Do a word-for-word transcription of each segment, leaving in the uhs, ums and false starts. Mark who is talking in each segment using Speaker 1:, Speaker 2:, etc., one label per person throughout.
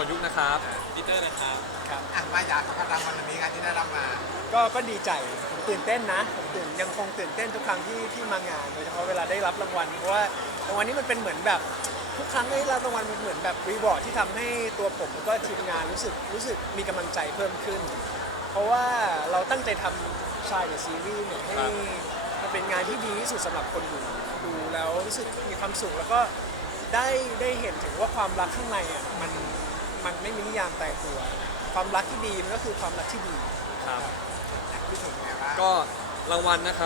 Speaker 1: วนยุคนะครับ
Speaker 2: ปีเตอร์นะครับ
Speaker 3: ครับ
Speaker 4: อ่ะมาจากรางวัลวันนี้กันที่ได้รับมา
Speaker 3: ก็ก็ดีใจผมตื่นเต้นนะผมตื่นยังคงตื่นเต้นทุกครั้งที่ที่มางานโดยเฉพาะเวลาได้รับรางวัลเพราะว่ารางวัลนี้มันเป็นเหมือนแบบทุกครั้งได้รับรางวัลมันเหมือนแบบรีวอร์ดที่ทำให้ตัวผมแล้วก็ทีมงานรู้สึกรู้สึกมีกำลังใจเพิ่มขึ้น เพราะว่าเราตั้งใจทำชายในซีรีส์เนี่ยให้มันเป็นงานที่ดีที่สุดสำหรับคนดูดูแล้วรู้สึกมีความสุขแล้วก็ได้ได้เห็นถึงว่าความรักข้างในอ่ะมันมันไม่มีนิยามตายตัวความรักที่ดีมันก็คือความรักที่ดี
Speaker 1: ครับ
Speaker 4: พี่สมไงบ้าง
Speaker 1: ก็รางวัลนะครับ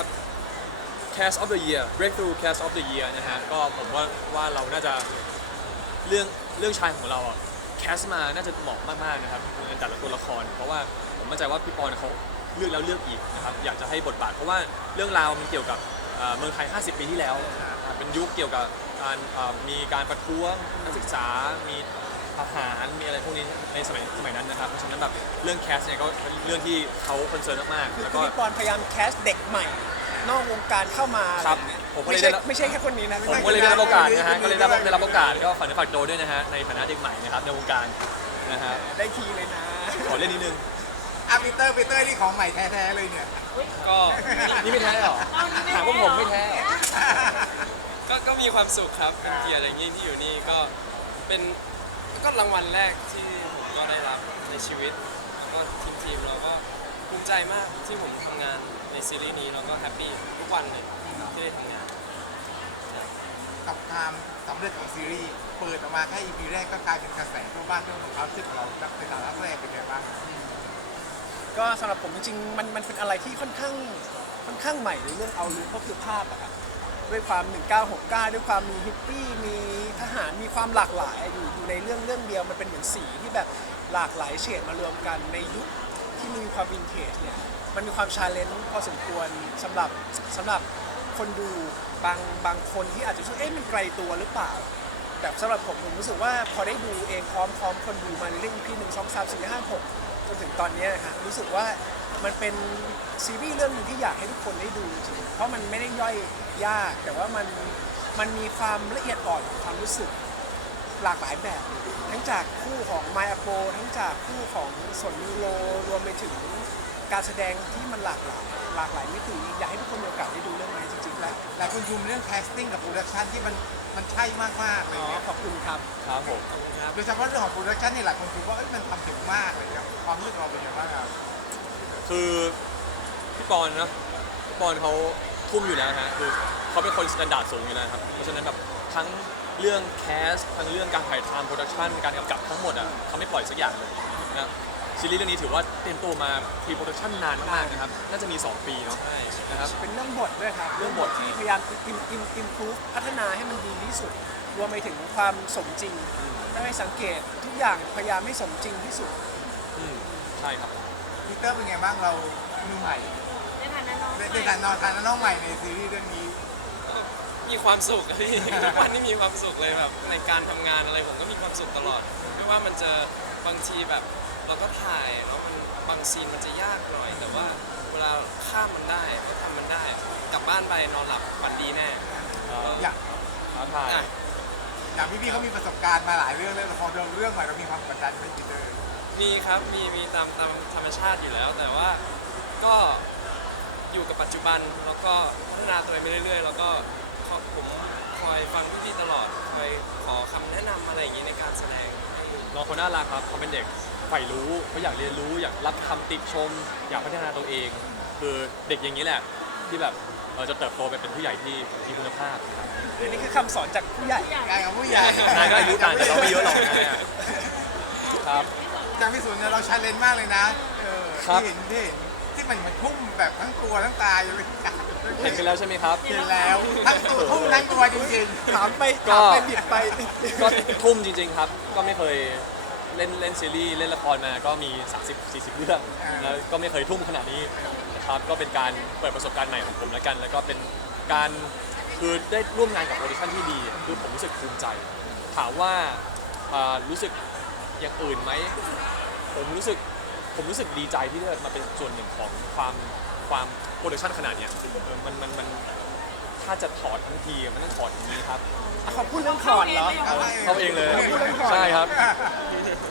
Speaker 1: Cast of the Year Breakthrough Cast of the Year นะฮะก็ผมว่าว่าเราน่าจะเรื่องเรื่องชายของเราอ่ะแคสมาน่าจะเหมาะมากๆนะครับในแต่ละตัวละครเพราะว่าผมมั่นใจว่าพี่ปอนเขาเลือกแล้วเลือกอีกนะครับอยากจะให้บทบาทเพราะว่าเรื่องราวมันเกี่ยวกับเมืองไทยห้าสิบปีที่แล้วเป็นยุคเกี่ยวกับการมีการประท้วงนักศึกษามีทหารมีอะไรพวกนี้ในสมัยสมัยนั้นนะครับเพราะฉะนั้นแบบเรื่องแคสเนี่ยก็เป็นเรื่องที่เขาคอนเซิร์นมากๆ
Speaker 3: แล้
Speaker 1: แล้ว
Speaker 3: ก็พี่ปอนพยายามแคสเด็กใหม่นอกวงการเข้ามา
Speaker 1: ครับผมก็
Speaker 3: ไม่ใช่ไม่ใช่แค่คนนี้นะ
Speaker 1: ผมก็เลยได้รับโอกาสนะฮะก็เลยได้ได้รับโอกาสก็ฝากเนื้อฝากตัวด้วยนะฮะในฐานะเด็กใหม่นะครับในวงการนะฮะ
Speaker 3: ได้ทีเลยนะ
Speaker 1: ขอเล่นนิดนึง
Speaker 4: อ่ะปีเตอร์ปีเตอร์นี่ของใหม่แท้ๆเลยเนี่ย
Speaker 2: ก็
Speaker 1: นี่ไม่แท้หรอถามว่าผมไม่แท้
Speaker 2: ก็ก็มีความสุขครับเป็นเกียรติอย่างยิ่งที่อยู่นี่ก็เป็นก็รางวัลแรกที่ผมก็ได้รับในชีวิตแล้วก็ทีมทีมเราก็ภูมิใจมากที่ผมทำงานในซีรีส์นี้แล้วก็แฮปปี้ทุกวันเลยที่ได้ทำงาน
Speaker 4: กับความสำเร็จของซีรีส์เปิดออกมาแค่ อี พี แรกก็กลายเป็นกระแสทั่วบ้านทั่วเมืองความรู้สึกของเราในฐานะแรกเป็นไงบ้าง
Speaker 3: ก็สำหรับผมจริงๆมันมันเป็นอะไรที่ค่อนข้างค่อนข้างใหม่ในเรื่องเอาลุคก็คือภาพอะครับด้วยความหนึ่งเก้าหกเก้าด้วยความมีฮิปปี้มีทหารมีความหลากหลายอยู่อยู่ในเรื่องเรื่องเดียวมันเป็นเหมือนสีที่แบบหลากหลายเฉดมารวมกันในยุคที่มีความวินเทจเนี่ยมันมีความชาเลนจ์พอสมควรสำหรับสำหรับคนดูบางบางคนที่อาจจะรู้สึกเอ๊ะมันไกลตัวหรือเปล่าแต่สำหรับผมผมรู้สึกว่าพอได้ดูเองพร้อมพร้อมคนดูมาในเรื่อง อี พี หนึ่ง สอง สาม สี่ ห้า หกจนถึงตอนนี้นะฮะรู้สึกว่ามันเป็นซีรีส์เรื่องนึงที่อยากให้ทุกคนได้ดูจริงเพราะมันไม่ได้ย่อยยากแต่ว่ามันมันมีความละเอียดอ่อนของความรู้สึกหลากหลายแบบทั้งจากคู่ของไมอาโปทั้งจากคู่ของสนยูโรรวมไปถึงการแสดงที่มันหลากหลายหลากหลายมิติอยากให้ทุกคนมีโอกาสได้ดูเรื่องนี้จริงๆแล้ว
Speaker 4: หลายคนชมเรื่องแคสติ้งกับโปรดักชันที่มันมันใช่มากๆเลย
Speaker 3: อ๋อขอบคุณครับ
Speaker 1: ครับผม
Speaker 4: โดยเฉพาะเรื่องของโปรดักชันนี่หลายคนชมว่าเอ้ยมันทำถึงมากเลยครับความรู้สึกเราเป็นยังไงบ้างครับ
Speaker 1: คือพี่ปอนนะพี่ปอนเขาทุ่มอยู่แล้วฮะคือเขาเป็นคนสแตนดาร์ดสูงอยู่แล้วครับเพราะฉะนั้นแบบทั้งเรื่องแคสทั้งเรื่องการถ่ายทำโปรดักชันการกำกับทั้งหมดอ่ะเขาไม่ปล่อยสักอย่างเลยนะซีรีส์เรื่องนี้ถือว่าเตรียมตัวมาพรีโปรดักชันนานมากๆนะครับน่าจะมีสองปีเนาะนะครับ
Speaker 3: เป็นเรื่องบทด้วยครับเรื่องบทที่พยายามอิมอิมอิมพูฟพัฒนาให้มันดีที่สุดรวมไปถึงความสมจริงถ้าให้สังเกตทุกอย่างพยายามให้สมจริงที่สุด
Speaker 1: อืมใช่ครับ
Speaker 4: ปีเตอร์เป็นไงบ้างเรามือใหม่
Speaker 5: ในฐานะน้อง
Speaker 4: ในฐานะฐานะน้องใหม่ในซีรีส์เรื่องนี้
Speaker 2: มีความสุขพี่ทุกวันนี้มีความสุขเลยแบบในการทำงานอะไรผมก็มีความสุขตลอดไม่ว่ามันจะบางทีแบบเราก็ถ่ายแล้วมันบางซีนมันจะยากหน่อยแต่ว่าเวลาข้ามมันได้ก็ทำมันได้กลับบ้านไปนอนหลับฝันดีแน่
Speaker 4: อยาก
Speaker 1: ท้าทาย
Speaker 4: อย่างพี่ๆเขามีประสบการณ์มาหลายเรื่องเลยพอเราเรื่องใหม่เรามีความกดดันไหมปีเตอร์
Speaker 2: มีครับมีมีตามตามธรรมชาติอยู่แล้ว แต่ว่าก็อยู่กับปัจจุบันแล้วก็พัฒนาตัวเองไปเรื่อยๆแล้วก็ผมคอยฟังพี่ๆตลอดคอยขอคำแนะนำอะไรอย่างนี้ในการแสดง
Speaker 1: น้องเขาน่ารักครับเขาเป็นเด็กใฝ่รู้เขาอยากเรียนรู้อยากรับคำติชมอยากพัฒนาตัวเองคือเด็กอย่างนี้แหละที่แบบเราจะเติบโตไปเป็นผู้ใหญ่ที่มีคุณภาพ
Speaker 3: อันนี้คือคำสอนจากผู้ใหญ่
Speaker 4: กายกับผู้ใหญ่
Speaker 1: นายก็อายุต่างแต่เราไม่เยอะหรอกครับ
Speaker 4: จากพี่สุนเราชาเลนจ์มากเลยนะที่เห็นที่ที่มันมันทุ่มแบบทั้งตัวทั้งตาอยู่เลย
Speaker 1: เห็นกันแล้วใช่ไหมครับ
Speaker 4: เห็นแล้วทั้งตัวทุ่มทั้งตัวจริง
Speaker 3: ๆถามไปถามไปบิดไป
Speaker 1: ก็ทุ่มจริงๆครับก็ไม่เคยเล่นเล่นซีรีส์เล่นละครมาก็มี สามสิบ สี่สิบ เรื่องแล้วก็ไม่เคยทุ่มขนาดนี้นะครับก็เป็นการเปิดประสบการณ์ใหม่ของผมแล้วกันแล้วก็เป็นการคือได้ร่วมงานกับโปรดักชั่นที่ดีคือผมรู้สึกภูมิใจถามว่ารู้สึกอย่างอื่นไหมผมรู้สึกผมรู้สึกดีใจที่ได้มาเป็นส่วนหนึ่งของความความโปรดักชั่นขนาดนี้มันมันมันถ้าจะถอดทั้งทีมันต้องถอดอย่างนี้ครับ
Speaker 3: เขาพูดเรื่องถอดเหรอ
Speaker 1: เขาเองเลยใช่ครับ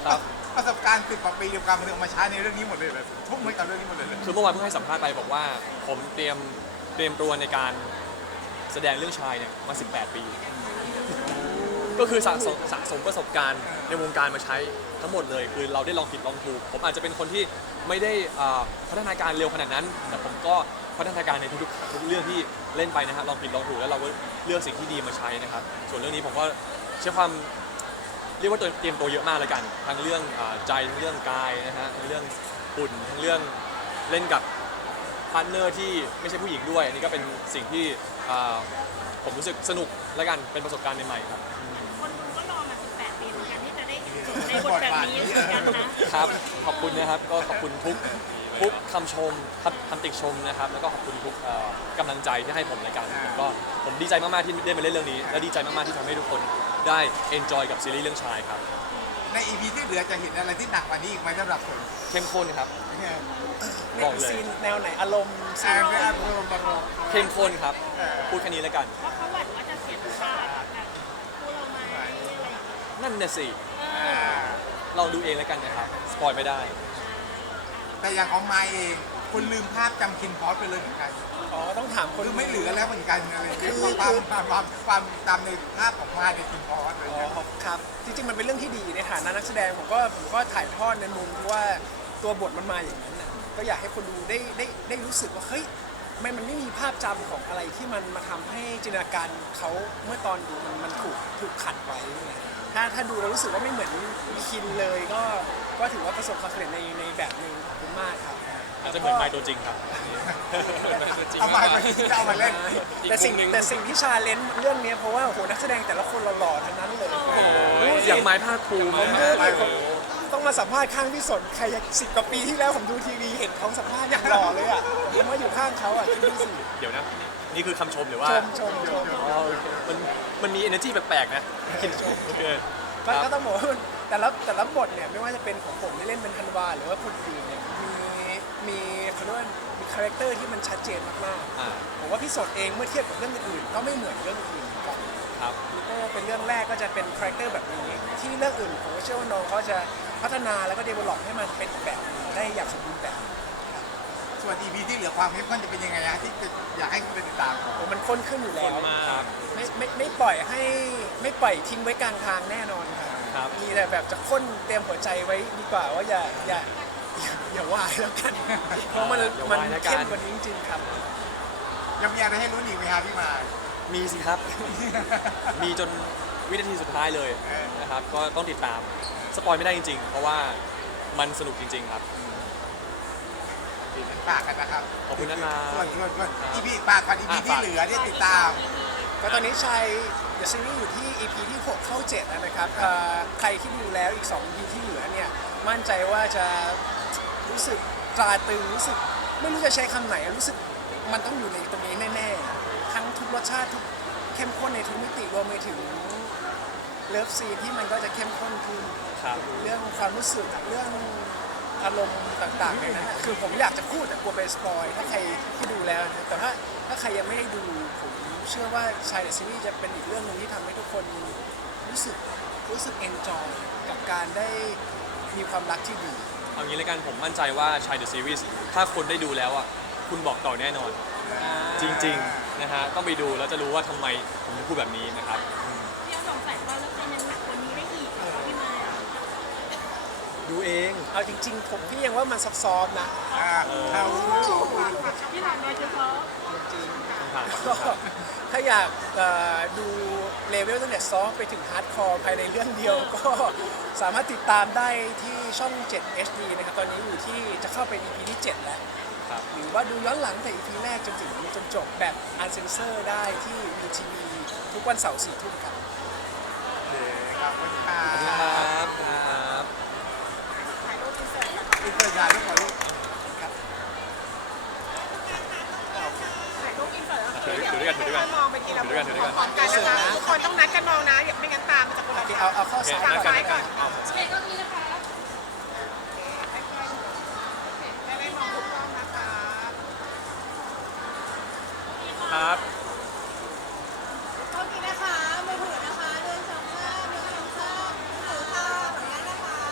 Speaker 1: ครับ
Speaker 4: ประสบการณ์สิบกว่าปีในการบันเทิงมาใช้ในเรื่องนี้หมดเลยเลยทุ่มให้กับเรื่องนี้หมดเลยเลย
Speaker 1: คือเมื่อวานเพิ่งให้สัมภาษณ์ไปบอกว่าผมเตรียมเตรียมตัวในการแสดงเรื่องชายเนี่ยมา สิบแปด ปี ก็คือสะสมสะสมประสบการณ์ในวงการมาใช้ทั้งหมดเลย คือเราได้ลองผิดลองถูก ผมอาจจะเป็นคนที่ไม่ได้อ่าพัฒนาการเร็วขนาดนั้น แต่ผมก็พัฒนาการในทุกๆทุกเรื่องที่เล่นไปนะฮะลองผิดลองถูกแล้วเราก็เลือกสิ่งที่ดีมาใช้นะครับ ส่วนเรื่องนี้ผมก็ใช้ความเรียกว่าตัวเตรียมตัวเยอะมากเลยกัน ทั้งเรื่องอ่าใจทั้งเรื่องกายนะฮะทั้งเรื่องหุ่นทั้งเรื่องเล่นกับพาร์ทเนอร์ที่ไม่ใช่ผู้หญิงด้วย อันนี้ก็เป็นสิ่งที่อ่าผมรู้สึกสนุกและกันเป็นประสบการณ์ใหม่ๆครับ
Speaker 5: คนดูก็รอมาสิบแปดปีเหมือนกันที่จะได้สวมในบทแบบนี้เหมือนกันนะครับ
Speaker 1: ขอบคุณนะครับ ก็ขอบคุณทุกทุกคำชมคำคำติชมนะครับ แล้วก็ขอบคุณทุกเอ่อกำลังใจที่ให้ผมในการผมก็ผมดีใจมากๆที่ได้มาเล่นเรื่องนี้ และดีใจมากๆที่ทำให้ทุกคนได้ enjoy กับซีรีส์เรื่องชายครับ
Speaker 4: ในอีพีที่เหลือจะเห็นอะไรที่หนักกว่านี้อีกไหมสำหรับผม
Speaker 1: เข้มข้นครับ
Speaker 4: เนี่ย
Speaker 1: บอกเลย
Speaker 3: ซีนแนวไหนอารมณ์ซี
Speaker 4: อ่าน ไม่อารมณ์อารมณ์
Speaker 1: เข้มข้นครับ พูดแค่นี้แล้วกัน
Speaker 5: เพราะเขาหวั่นว่าจะเสียบทบาทแบบคู่เราไหมอะไรอย่างเงี้ย
Speaker 1: นั่นน่ะสิ
Speaker 5: เออ
Speaker 1: ลองดูเองแล้วกันนะครับ สปอยไม่ได้
Speaker 4: แต่อย่างของไมค์เองคุณลืมภาพจำคินพอสไปเลยเหมือนกัน
Speaker 3: อ๋อต้องถามคน
Speaker 4: คือไม่เหลือแล้วเหมือนกันอะไรอย่างเงี้ยความความความความตามในภาพของมาในคินพอสเลย
Speaker 3: อ๋อครับจริงๆมันเป็นเรื่องที่ดีในฐานะนักแสดงผมก็ผมก็ถ่ายทอดในมุมที่ว่าตัวบทมันมาอย่างนั้นน่ะก็อยากให้คนดูได้ได้ได้รู้สึกว่าเฮ้ยไม่มันไม่มีภาพจำของอะไรที่มันมาทำให้จินตนาการเขาเมื่อตอนดูมันมันถูกถูกขัดไว้เนี่ยถ้าถ้าดูแล้วรู้สึกว่าไม่เหมือนมีคินเลยก็ก็ถือว่าประสบความสำเร็จในในแบบหนึ่งขอบคุณมากครับ
Speaker 1: อาจจะเหมือนไมค์ตัวจริงครับ
Speaker 2: จริง
Speaker 4: เอามา
Speaker 2: มาก
Speaker 4: จะเอามาเล่น
Speaker 3: แต่สิ่ง
Speaker 2: อีกมุมหนึ่ง
Speaker 3: แต่สิ่งที่ชาเลนจ์เรื่องเนี้ยเพราะว่าโอ้โหนักแสดงแต่ละคนหล่อๆทั้งนั้นเลย
Speaker 1: โอ้ยอย่างไม้ภาคภูมิ
Speaker 3: ผมดูดิผมต้องมาสัมภาษณ์ข้างพี่สนใครสิบกว่าปีที่แล้วผมดูทีวีเห็นเขาสัมภาษณ์อย่างหล่อเลยอ่ะผมมาอยู่ข้างเขาอ่ะคิดดูสิ
Speaker 1: เดี๋ยวนะ นี่คือคำชมหรือว่า
Speaker 3: ชมชมชม
Speaker 1: อ๋อโอเคมันมันมี energy แปลกๆนะโอเคค
Speaker 3: ก็
Speaker 1: รับ
Speaker 3: ก็ต้องบอกว่ามันแต่ละแต่ละบทเนี่ยไม่ว่าจะเป็นของผมที่เล่นเป็นธันวาหรือว่าคนอื่นเนี่ยมีมีเขาเรียกว่ามีคาแรคเตอร์ที่มันชัดเจนมาก
Speaker 1: อ่า
Speaker 3: ๆผมว่าพี่สนเองเมื่อเทียบกับเรื่องอื่นๆก็ไม่เหมือนเรื่องอื่นกัน
Speaker 1: ครับ
Speaker 3: พีเตอร์เป็นเรื่องแรกก็จะเป็นคาแรคเตอร์แบบนี้ ที่เรื่องอื่นผมก็เชื่อว่าน้องเขาจะพัฒนาแล้วก็เดเวล็อปให้มันเป็นอีกแบบหนึ่งได้อย่างสมบูรณ์แบบ
Speaker 4: ส่วนอีพีที่เหลือความเข้มข้นจะเป็นยังไงฮะที่จะอยากให้คุณไปติดตาม
Speaker 3: โอ้มันข้นขึ้นอยู่แล้ว
Speaker 2: มา
Speaker 1: ครับ
Speaker 3: ไม่ไม่ไม่ปล่อยให้ไม่ปล่อยทิ้งไว้กลางทางแน่นอนครับ
Speaker 1: ครับ
Speaker 3: มีแต่แบบจะข้นเตรียมหัวใจไว้ดีกว่าว่าอย่าอย่าอย่าอย่าวายแล้วกัน เพราะมัน
Speaker 1: อย่า
Speaker 3: มัน
Speaker 1: วายแล้วกัน
Speaker 3: เข้มกว่านี้จริงๆครับ
Speaker 4: ยังมีอะไรให้ลุ้นอีกไหมครับพี่มาย
Speaker 1: มีสิครับ มีจนวินาทีสุดท้ายเลย
Speaker 4: เออ
Speaker 1: นะครับ ก็ต้องติดตาม สปอยไม่ได้จริงๆ เพราะว่ามันสนุกจริง ๆ ครับ
Speaker 4: ฝากกันนะครับ
Speaker 1: ขอบคุณนะนา
Speaker 4: ส่วนส่วนส่วนอีพีฝากก่อนอีพีที่เหลือเนี่ยติดตาม
Speaker 3: ก็ตอนนี้ชัยเดอะซีรีส์อยู่ที่ อี พี ที่หกเข้าเจ็ดแล้วนะครับเอ่อใครที่ดูแล้วอีกสอง อี พี ที่เหลือเนี่ยมั่นใจว่าจะรู้สึกตราตรึงรู้สึกไม่รู้จะใช้คำไหนรู้สึกมันต้องอยู่ในตรงนี้แน่ๆทั้งทุกรสชาติทุกเข้มข้นในทุกมิติรวมไปถึงเลิฟซีนที่มันก็จะเข้มข้นขึ้น
Speaker 1: ครับ
Speaker 3: เรื่องความรู้สึกเรื่องอารมณ์ต่างๆในนั้นนะคือผมอยากจะพูดแต่กลัวไปสปอยถ้าใครที่ดูแล้วนะแต่ถ้าถ้าใครยังไม่ได้ดูผมเชื่อว่าชายเดอะซีรีส์จะเป็นอีกเรื่องหนึงที่ทำให้ทุกคนรู้สึกรู้สึกเอนจอยกับการได้มีความรักที่ดี
Speaker 1: เอางี้แล้วกันผมมั่นใจว่าชายเดอะซีรีส์ถ้าคนได้ดูแล้วอ่ะคุณบอกต่อแน่นอน จริงๆนะฮะต้องไปดูแล้วจะรู้ว่าทำไมผมถึงพูดแบบนี้นะครับ
Speaker 5: ยังสงสัยว่าแล้วเป็นยังหนักกว่านี้ได้อีกเหรอพี่มายอะ
Speaker 1: ดูเอง
Speaker 3: เอาจริง ๆ ผมพี่ยังว่ามันซับซ้อนนะ
Speaker 4: อ่าเข้า
Speaker 5: พี่ถามโดยเฉพาะ
Speaker 3: จริง
Speaker 1: ต้องผ่าน
Speaker 3: ๆก็ถ้าอยากเอ่อดูเลเวลตั้งแต่ซอฟต์ไปถึงฮาร์ดคอร์ภายในเรื่องเดียว ก็สามารถติดตามได้ที่ช่อง เจ็ด เอช ดี นะครับตอนนี้อยู่ที่จะเข้าไป อี พี ที่ เจ็ด แล้ว
Speaker 1: ครับ
Speaker 3: หรือว่าดูย้อนหลังแต่ อี พี แรกจนถึงจนจบแบบอันเซนเซอร์ได้ที่วีทีวีทุกวันเสาร์สี่ทุ่มครับ
Speaker 4: ขอบคุณครั
Speaker 1: ขอบคุณครับ บขอบคุณครับ
Speaker 5: ถ่ายรูปพิเศษแล้ว
Speaker 4: อินเตอร์ยาทุกคนลูก
Speaker 5: ถ่ายรูปอินเสิร์ตแล้ว
Speaker 1: ถือถือด้วยกันถือด้วยกัน
Speaker 5: มองไปทีละ
Speaker 1: ถือด้วยกันถือด้วยกัน
Speaker 5: พร้อมกันนะคะทุกคนต้องนัดกันมองนะไม่งั้นตามมันจะคนละ
Speaker 3: เอาเอาเข้าซ้าย
Speaker 1: โอเค
Speaker 3: ก่อน
Speaker 1: นัดกัน
Speaker 5: ก่อนโอเคก็นี้นะคะไม่ได้มองทุกกล้องนะคะ
Speaker 1: ครับ